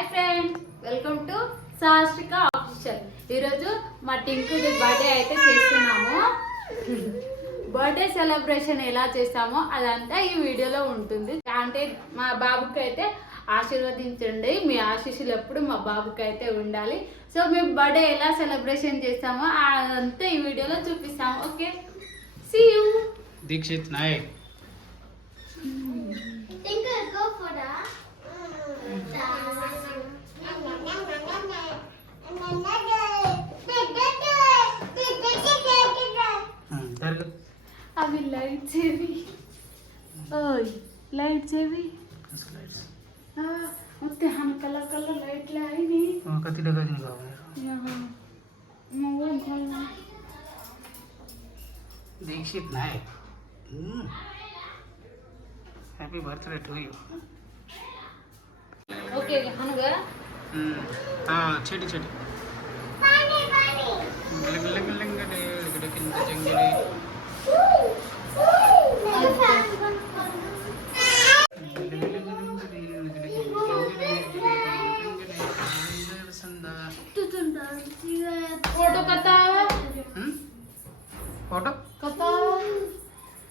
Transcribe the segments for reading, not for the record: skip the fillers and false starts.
Hi friends, welcome to సాస్ట్రిక official. ఈరోజు మా టింకు బర్త్డే అయితే చేస్తున్నాము. బర్త్డే సెలబ్రేషన్ ఎలా చేస్తామో అదంతా ఈ వీడియోలో ఉంటుంది. అంటే మా బాబుకి అయితే ఆశీర్వదించండి, మీ ఆశీస్సులు ఎప్పుడు మా బాబుకి అయితే ఉండాలి. సో మేము బర్త్డే ఎలా సెలబ్రేషన్ చేస్తామో అదంతా ఈ వీడియోలో చూపిస్తాము. Okay, see you. Dikshith Naik. అవి లైట్స్ ఏవి? లైట్స్ ఏవి? మొత్తం हम कलर कलर लाइट लाई नहीं कति लगा दिन का यहाँ वो घर Dikshit Nayak. Happy birthday to you. Okay हनुगा हां छेटी छेटी पानी पानी लग लग लग लग किंद जंगले फोटो कता फोटो कता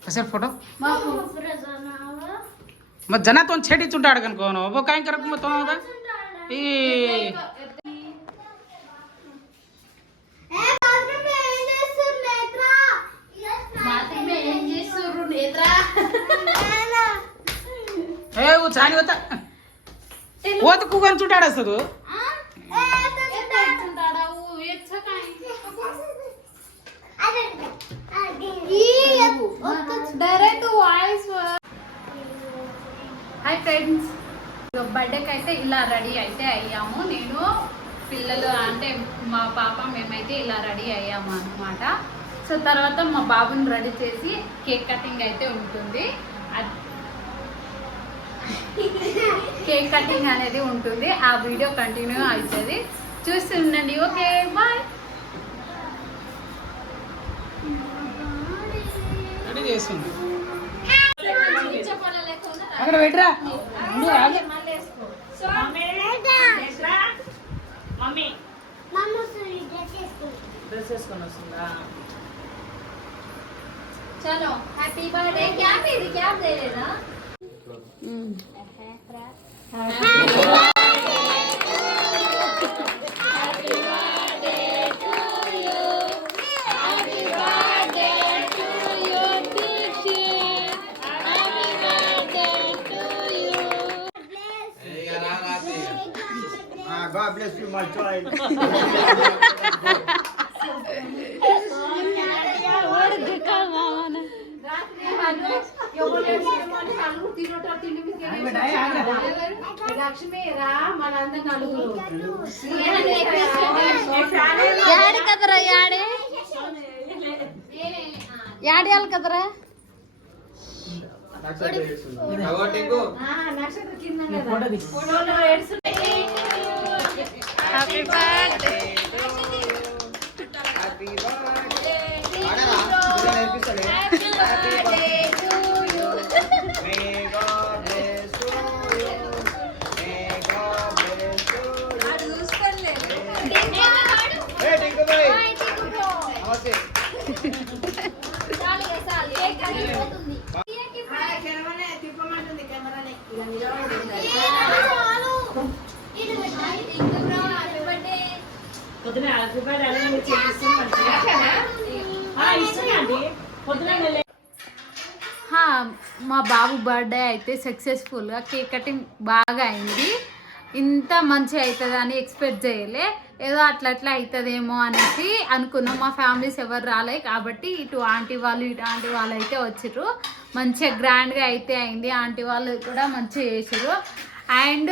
कैसे फोटो माको मत जना तो छेटी चुंटाड़ कन कोनो वो काई करक मत तो होगा ई ए वो छानी होता वो तो कुगन चुटाड़ा सदो డైరెక్ట్ వాయిస్. హాయ్ ఫ్రెండ్స్, బర్త్డేకి అయితే ఇలా రెడీ అయితే అయ్యాము. నేను పిల్లలు అంటే మా పాప మేమైతే ఇలా రెడీ అయ్యాము అన్నమాట. సో తర్వాత మా బాబుని రెడీ చేసి కేక్ కటింగ్ అయితే ఉంటుంది. కేక్ కటింగ్ అనేది ఉంటుంది, ఆ వీడియో కంటిన్యూ అవుతుంది, చూసి ఉండండి. Okay bye. రెడీ చేస్తుంది అక్కడ పెట్టరా నువ్వు రాగే మమ్మీ డ్రెస్ వేసుకొని వస్తుందా? चलो हैप्पी बर्थडे. क्या मेरी क्या दे देना? God bless you, my child. Lakshmi రా మనందరం నలుగురు యాడి కదరా యాడి యాడి వాళ్ళు కదరా నక్షత్ర కింద ఫోటోలో ఏడుస్తున్నాయి. హ్యాపీ బర్త్డే పొద్దున హ్యాపీ బర్త్డే అని ఇస్తానండి. పొద్దున మా బాబు బర్త్డే అయితే సక్సెస్ఫుల్గా కేక్ కటింగ్ బాగా అయింది. ఇంత మంచి అవుతుంది అని ఎక్స్పెక్ట్ చేయలే, ఏదో అట్లా అట్లా అవుతుందేమో అనేసి అనుకున్నాం. మా ఫ్యామిలీస్ ఎవరు రాలే కాబట్టి ఇటు ఆంటీ వాళ్ళు ఇటు ఆంటీ వాళ్ళు అయితే వచ్చిర్రు. మంచిగా గ్రాండ్గా అయితే అయింది. ఆంటీ వాళ్ళు కూడా మంచిగా చేసారు. అండ్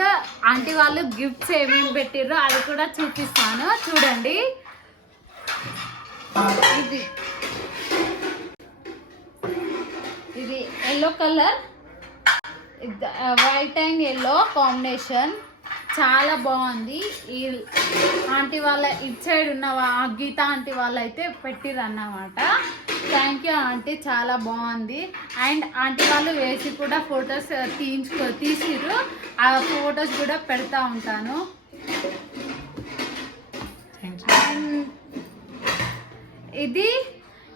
ఆంటీ వాళ్ళు గిఫ్ట్స్ ఏమేమి పెట్టిర్రో అది కూడా చూపిస్తాను, చూడండి. ఇది yellow colour, white and yellow combination చాలా బాగుంది. ఈ ఆంటీ వాళ్ళ ఇటు సైడ్ ఉన్న గీత ఆంటీ వాళ్ళు అయితే పెట్టిర్రు అన్నమాట. థ్యాంక్ యూ ఆంటీ, చాలా బాగుంది. అండ్ ఆంటీ వాళ్ళు వేసి కూడా ఫొటోస్ తీసిర్రు, ఆ ఫొటోస్ కూడా పెడతా ఉంటాను. అండ్ ఇది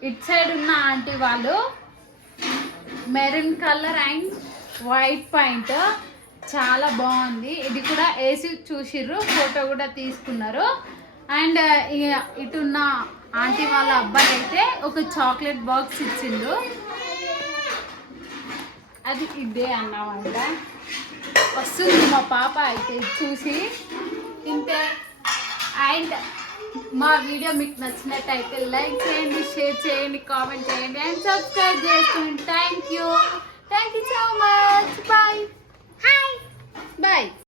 ఇట్ సైడ్ ఉన్న ఆంటీ వాళ్ళు maroon colour and white point చాలా బాగుంది. ఇది కూడా వేసి చూసిర్రు, ఫోటో కూడా తీసుకున్నారు. అండ్ ఇటున్న ఆంటీ వాళ్ళ అబ్బాయి అయితే ఒక చాక్లెట్ బాక్స్ ఇచ్చిండు, అది ఇదే అన్నమాట. వస్తుంది మా పాప అయితే చూసి ఇంతే. అండ్ మా వీడియో మీకు నచ్చినట్టయితే లైక్ చేయండి, షేర్ చేయండి, కామెంట్ చేయండి అండ్ సబ్స్క్రైబ్ చేసుకోండి. Thank you so much. Bye. Bye.